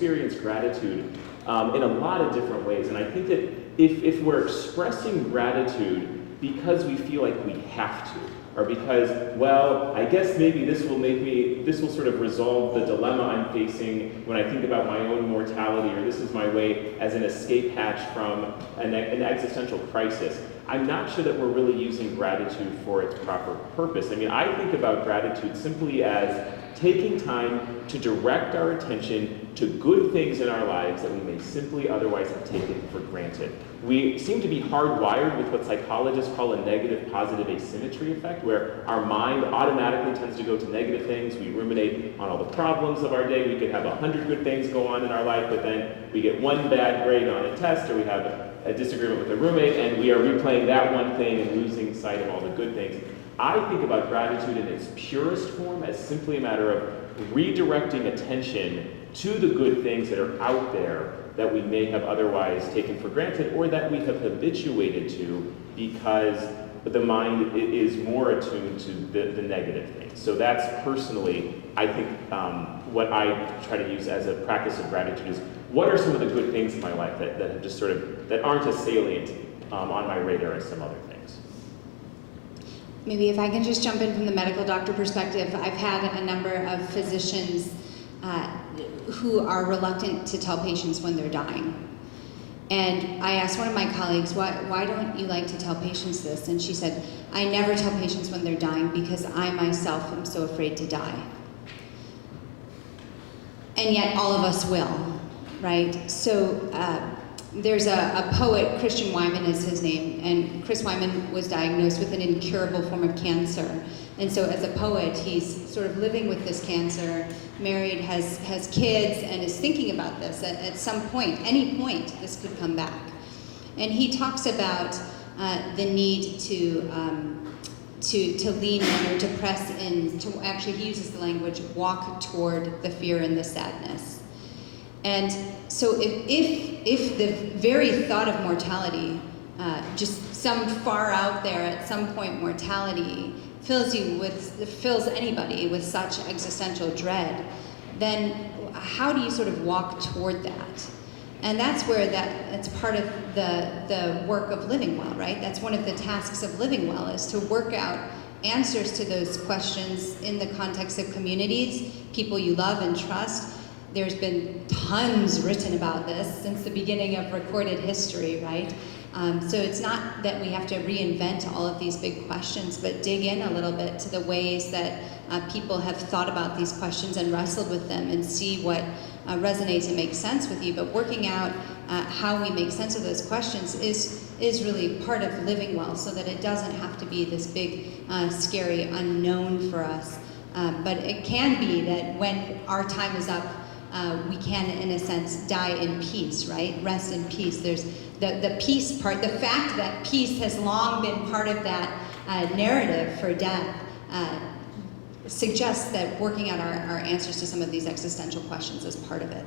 experience gratitude in a lot of different ways. And I think that if we're expressing gratitude because we feel like we have to, or because, well, I guess maybe this will sort of resolve the dilemma I'm facing when I think about my own mortality, or this is my way as an escape hatch from an existential crisis, I'm not sure that we're really using gratitude for its proper purpose. I mean, I think about gratitude simply as taking time to direct our attention to good things in our lives that we may simply otherwise have taken for granted. We seem to be hardwired with what psychologists call a negative-positive asymmetry effect, where our mind automatically tends to go to negative things. We ruminate on all the problems of our day. We could have 100 good things go on in our life, but then we get one bad grade on a test, or we have a disagreement with a roommate, and we are replaying that one thing and losing sight of all the good things. I think about gratitude in its purest form as simply a matter of redirecting attention to the good things that are out there that we may have otherwise taken for granted, or that we have habituated to because the mind is more attuned to the negative things. So that's personally, I think, what I try to use as a practice of gratitude is, what are some of the good things in my life that have just sort of, that aren't as salient on my radar as some other things? Maybe if I can just jump in from the medical doctor perspective, I've had a number of physicians who are reluctant to tell patients when they're dying. And I asked one of my colleagues, why don't you like to tell patients this? And she said, I never tell patients when they're dying because I myself am so afraid to die. And yet all of us will, right? So there's a poet, Christian Wyman is his name, and Chris Wyman was diagnosed with an incurable form of cancer. And so as a poet, he's sort of living with this cancer, married, has kids, and is thinking about this. At some point, any point, this could come back. And he talks about the need to lean in, or to press in, to actually, he uses the language, walk toward the fear and the sadness. And so if the very thought of mortality, just some far out there at some point mortality, fills anybody with such existential dread, then how do you sort of walk toward that? And that's where it's part of the work of living well, right? That's one of the tasks of living well, is to work out answers to those questions in the context of communities, people you love and trust. There's been tons written about this since the beginning of recorded history, right? So it's not that we have to reinvent all of these big questions, but dig in a little bit to the ways that people have thought about these questions and wrestled with them, and see what resonates and makes sense with you. But working out how we make sense of those questions is really part of living well, so that it doesn't have to be this big, scary unknown for us. But it can be that when our time is up, we can, in a sense, die in peace, right? Rest in peace. There's the peace part, the fact that peace has long been part of that narrative for death, suggests that working out our answers to some of these existential questions is part of it.